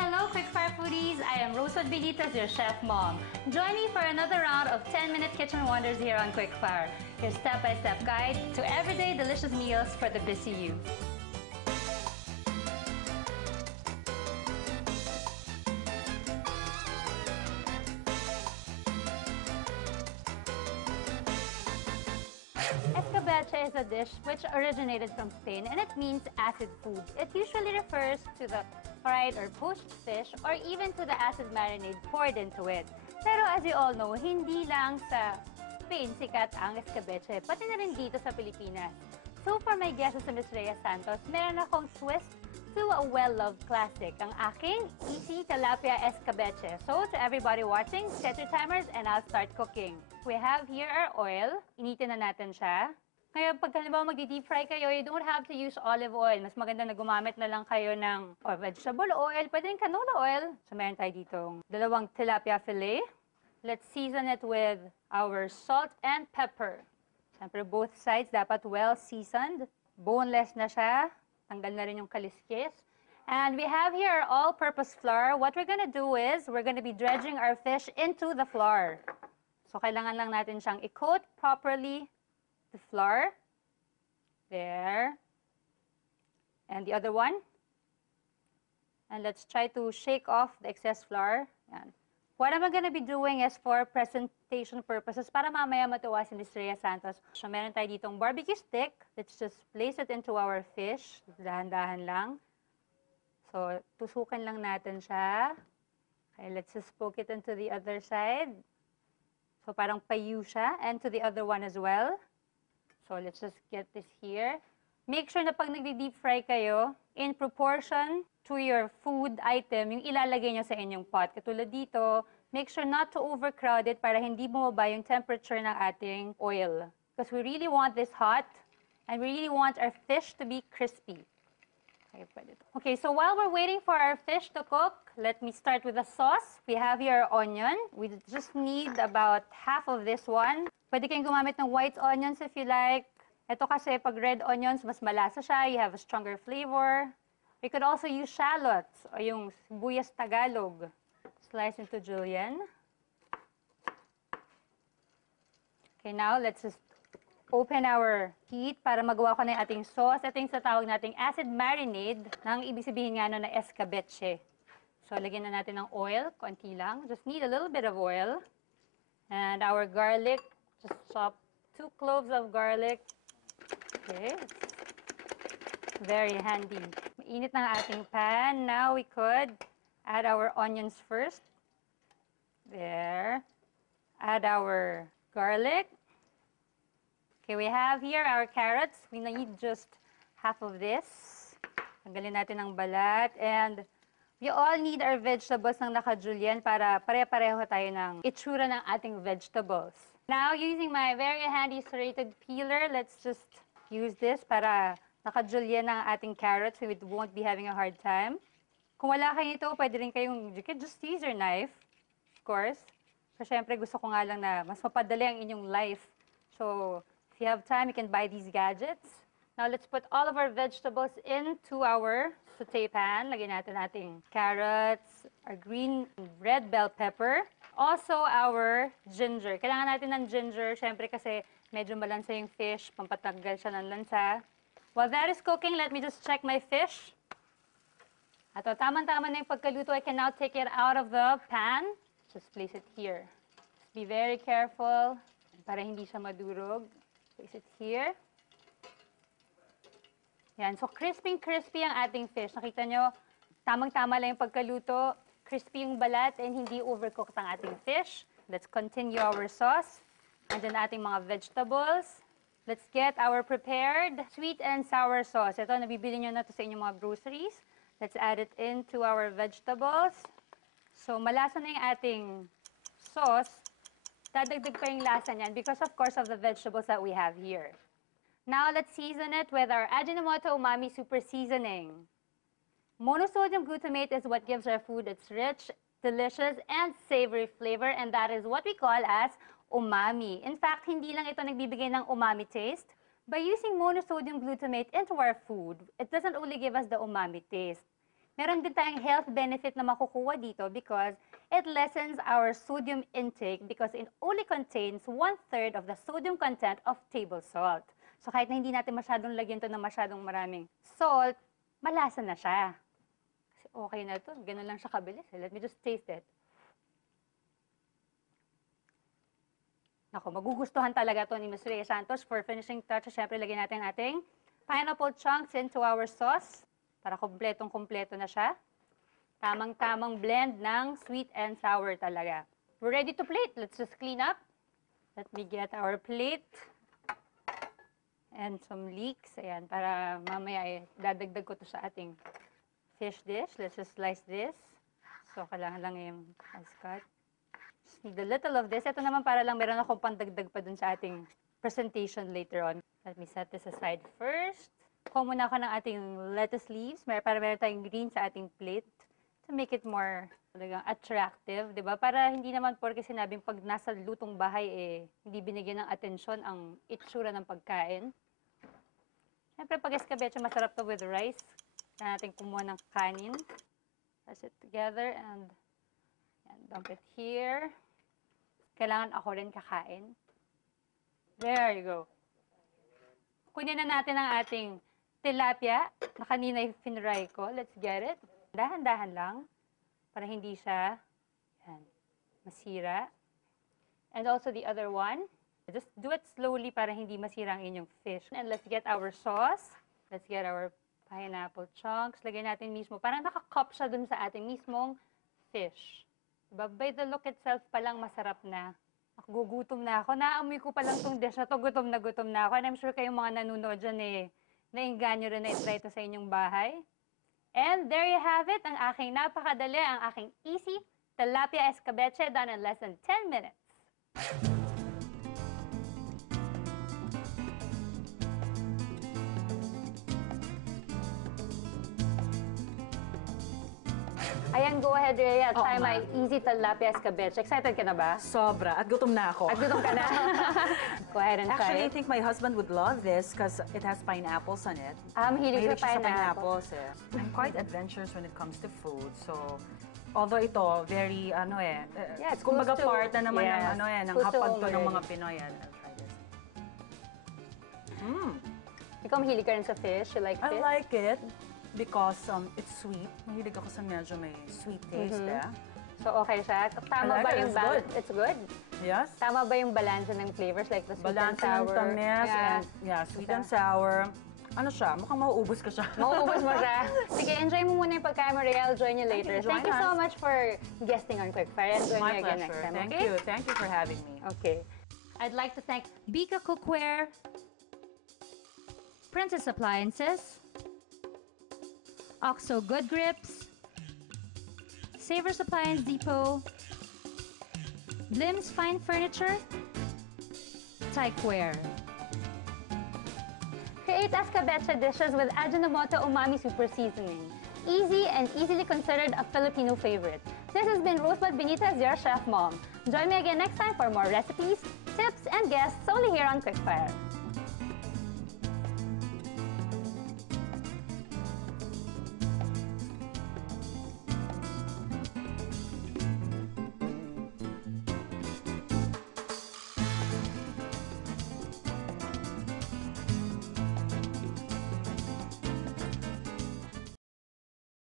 Hello, Quickfire Foodies! I am Rosewood Benitez, your chef mom. Join me for another round of 10-minute kitchen wonders here on Quickfire, your step-by-step guide to everyday delicious meals for the busy you. Escabeche is a dish which originated from Spain and it means acid food. It usually refers to the fried or poached fish or even to the acid marinade poured into it. Pero as you all know, hindi lang sa Spain sikat ang escabeche, pati na rin dito sa Pilipinas. So for my guest sa Ms. Rhea Santos, meron akong twist to a well-loved classic, ang aking easy tilapia escabeche. So to everybody watching, set your timers and I'll start cooking. We have here our oil. Initin na natin siya. Ngayon, pag halimbawa magdi-deep fry kayo, you don't have to use olive oil. Mas maganda na gumamit na lang kayo ng vegetable oil, pwede rin canola oil. So meron tayo ditong dalawang tilapia fillet. Let's season it with our salt and pepper. Siyempre, both sides dapat well seasoned. Boneless na siya. Tanggal na rin yung kaliskis. And we have here our all-purpose flour. What we're gonna do is, we're gonna be dredging our fish into the flour. So kailangan lang natin siyang i-coat properly the flour. There. And the other one. And let's try to shake off the excess flour. Yan. What I'm going to be doing is for presentation purposes para mamaya matuwa si Ms. Rhea Santos. So meron tayo ditong barbecue stick. Let's just place it into our fish. Dahan-dahan lang. So tusukan lang natin siya. Okay, let's just poke it into the other side. So parang payu siya. And to the other one as well. So let's just get this here. Make sure na pag nagdi-deep fry kayo, in proportion to your food item, yung ilalagay nyo sa inyong pot. Katulad dito, make sure not to overcrowd it para hindi bumaba yung temperature ng ating oil. Because we really want this hot, and we really want our fish to be crispy. Okay, pwede to. Okay, so while we're waiting for our fish to cook, let me start with the sauce. We have here our onion. We just need about half of this one. Pwede kayong gumamit ng white onions if you like. Ito kasi pag red onions, mas malasa siya. You have a stronger flavor. You could also use shallots o yung sibuyas Tagalog. Slice into julienne. Okay, now let's just open our heat para magawa ko na yung ating sauce. Ito yung sa tawag nating acid marinade ng ibig sabihin nga na escabeche. So, lagyan na natin ng oil, konti lang. Just need a little bit of oil. And our garlic, just chop 2 cloves of garlic. Okay. Very handy. Mainit na ang ating pan. Now we could add our onions first. There. Add our garlic. Okay, we have here our carrots. We need just half of this. Tanggalin natin ang balat. And we all need our vegetables ng naka-julienne para pare-pareho tayo ng itsura ng ating vegetables. Now, using my very handy serrated peeler, let's just use this para naka-julienne ang ating carrots so we won't be having a hard time. Kung wala kayo ito, pwede rin kayong, you can just use your knife, of course. Pero syempre, gusto ko nga lang na mas mapadali ang inyong life. So, if you have time, you can buy these gadgets. Now, let's put all of our vegetables into our saute pan. Lagyan natin ating carrots, our green and red bell pepper. Also, our ginger. Kailangan natin ng ginger, syempre kasi medyo malansa yung fish, pampatanggal siya ng lansa. While that is cooking, let me just check my fish. Ato, tama-tama na yung pagkaluto. I can now take it out of the pan. Just place it here. Just be very careful para hindi siya madurog. Place it here. Yan. So, crispy ang ating fish. Nakita nyo, tamang-tama lang yung pagkaluto. Crispy yung balat and hindi overcooked ang ating fish. Let's continue our sauce. And then ating mga vegetables. Let's get our prepared sweet and sour sauce. Ito, nabibili nyo na ito sa inyong mga groceries. Let's add it into our vegetables. So, malasa na yung ating sauce. Dadagdag pa yung lasa niyan because, of course, of the vegetables that we have here. Now, let's season it with our Ajinomoto Umami Super Seasoning. Monosodium glutamate is what gives our food its rich, delicious, and savory flavor, and that is what we call as umami. In fact, hindi lang ito nagbibigay ng umami taste. By using monosodium glutamate into our food, it doesn't only give us the umami taste. Meron din tayong health benefit na makukuha dito because it lessens our sodium intake because it only contains 1/3 of the sodium content of table salt. So kahit na hindi natin masyadong lagyan to ng masyadong maraming salt, malasa na siya. Kasi okay na to. Ganun lang siya kabilis. Let me just taste it. Nako, magugustuhan talaga to ni Ms. Rhea Santos. For finishing touch, syempre lagyan natin ating pineapple chunks into our sauce para kompletong-kompleto na siya. Tamang-tamang blend ng sweet and sour talaga. We're ready to plate. Let's just clean up. Let me get our plate. And some leeks. Ayan, para mamaya dadagdag ko to sa ating fish dish. Let's just slice this. So, kailangan lang yung cut. Just need a little of this. Ito naman para lang meron akong pandagdag pa dun sa ating presentation later on. Let me set this aside first. Kuha muna ako ng ating lettuce leaves para meron tayong green sa ating plate to make it more talagang attractive, di ba? Para hindi naman porke sinabing pag nasa lutong bahay, hindi binigyan ng atensyon ang itsura ng pagkain. Siyempre, pag escabeche, masarap to with rice. Kaya natin kumuha ng kanin. Press it together and dump it here. Kailangan ako rin kakain. There you go. Kunin na natin ang ating tilapia na kanina finry ko. Let's get it. Dahan-dahan lang para hindi siya masira. And also the other one. Just do it slowly para hindi masira ang inyong fish. And let's get our sauce. Let's get our pineapple chunks. Lagyan natin mismo. Parang nakakup siya dun sa ating mismong fish. Diba? By the look itself pa lang masarap na. Gugutom na ako. Naamoy ko pa lang tong dish na to. Gutom na ako. And I'm sure kayong mga nanonood dyan nainganyo rin na itry ito sa inyong bahay. And there you have it. Ang aking napakadali, ang aking easy tilapia escabeche done in less than 10 minutes. Ayan, go ahead, Rhea. Try my easy tilapia escabeche. Excited ka na ba? Sobra. At gutom na ako. At gutom ka na? Go ahead and try Actually, I it. think my husband would love this because it has pineapples on it. Mahilig Mahilig sa siya sa pineapple. pineapples. I'm quite adventurous when it comes to food. So, although ito, very, Yeah, it's kumbaga close to- part na naman yes, ng close to hapag to ng home mga Pinoy. I'll try this. Ikaw mahilig ka rin sa fish? You like I fish? like it because it's sweet. Mahilig ako sa medyo may sweet taste. So, okay siya? Tama I like ba it. yung It's good. It's good? Yes. Tama ba yung balansa ng flavors like the sweet and Balanse sour? ng tamis and sweet and sour. Ano siya? Mukhang mauubos ka siya. Mauubos mo siya. Sige, enjoy mo muna yung pagkain mo, Rhea. I'll join you later. Join Thank you so us. much for guesting on Quickfire. And join My me again next pleasure. time, Thank okay? you. Thank you for having me. Okay. I'd like to thank Bika Cookware, Princess Appliances, Oxo Good Grips, Savers Appliance Depot, Blim's Fine Furniture, Tyqueware. Create escabeche dishes with Ajinomoto Umami Super Seasoning. Easy and easily considered a Filipino favorite. This has been Rosebud Benitez, your chef mom. Join me again next time for more recipes, tips, and guests only here on Quickfire.